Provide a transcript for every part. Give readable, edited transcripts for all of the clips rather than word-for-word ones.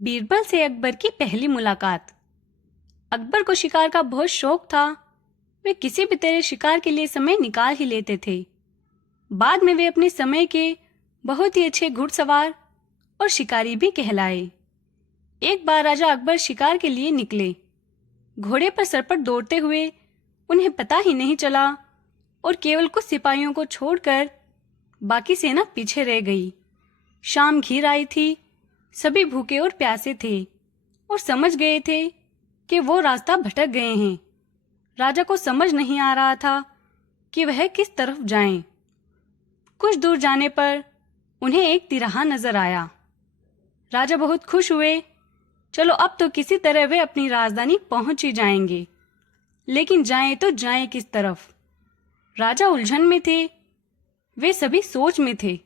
बीरबल से अकबर की पहली मुलाकात। अकबर को शिकार का बहुत शौक था। वे किसी भी तरह शिकार के लिए समय निकाल ही लेते थे। बाद में वे अपने समय के बहुत ही अच्छे घुड़सवार और शिकारी भी कहलाए। एक बार राजा अकबर शिकार के लिए निकले। घोड़े पर सरपट दौड़ते हुए उन्हें पता ही नहीं चला और केवल कुछ सिपाहियों को छोड़कर बाकी सेना पीछे रह गई। शाम घिर आई थी। सभी भूखे और प्यासे थे और समझ गए थे कि वो रास्ता भटक गए हैं। राजा को समझ नहीं आ रहा था कि वह किस तरफ जाएं। कुछ दूर जाने पर उन्हें एक तिराहा नजर आया। राजा बहुत खुश हुए। चलो अब तो किसी तरह वे अपनी राजधानी पहुंच ही जाएंगे, लेकिन जाएं तो जाएं किस तरफ? राजा उलझन में थे। वे सभी सोच में थे,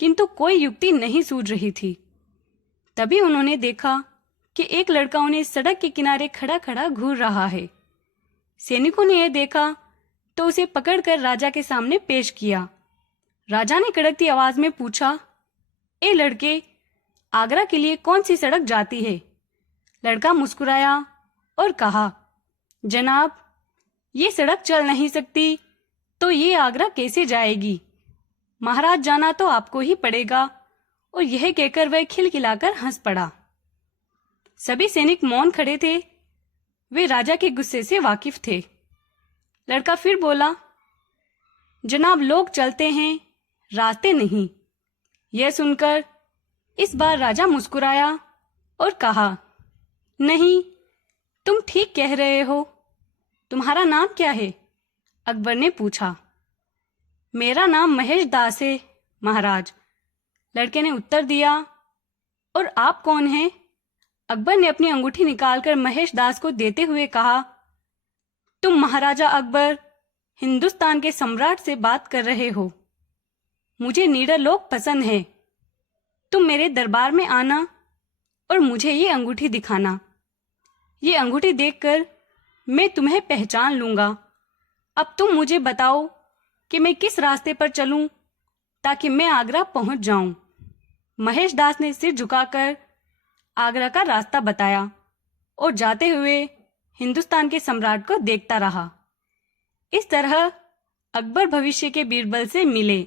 किंतु कोई युक्ति नहीं सूझ रही थी। तभी उन्होंने देखा कि एक लड़का उन्हें सड़क के किनारे खड़ा खड़ा घूर रहा है। सैनिकों ने यह देखा तो उसे पकड़कर राजा के सामने पेश किया। राजा ने कड़कती आवाज में पूछा, ए लड़के, आगरा के लिए कौन सी सड़क जाती है? लड़का मुस्कुराया और कहा, जनाब, ये सड़क चल नहीं सकती तो ये आगरा कैसे जाएगी? महाराज, जाना तो आपको ही पड़ेगा। और यह कहकर वह खिलखिलाकर हंस पड़ा। सभी सैनिक मौन खड़े थे। वे राजा के गुस्से से वाकिफ थे। लड़का फिर बोला, जनाब, लोग चलते हैं, रास्ते नहीं। यह सुनकर इस बार राजा मुस्कुराया और कहा, नहीं, तुम ठीक कह रहे हो। तुम्हारा नाम क्या है? अकबर ने पूछा। मेरा नाम महेश दास है, महाराज, लड़के ने उत्तर दिया। और आप कौन हैं? अकबर ने अपनी अंगूठी निकालकर महेश दास को देते हुए कहा, तुम महाराजा अकबर, हिंदुस्तान के सम्राट से बात कर रहे हो। मुझे निडर लोग पसंद हैं। तुम मेरे दरबार में आना और मुझे ये अंगूठी दिखाना। ये अंगूठी देखकर मैं तुम्हें पहचान लूंगा। अब तुम मुझे बताओ कि मैं किस रास्ते पर चलूं ताकि मैं आगरा पहुंच जाऊं। महेश दास ने सिर झुकाकर आगरा का रास्ता बताया और जाते हुए हिंदुस्तान के सम्राट को देखता रहा। इस तरह अकबर भविष्य के बीरबल से मिले।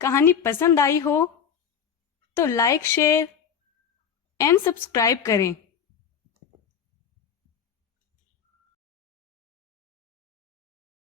कहानी पसंद आई हो तो लाइक, शेयर एंड सब्सक्राइब करें।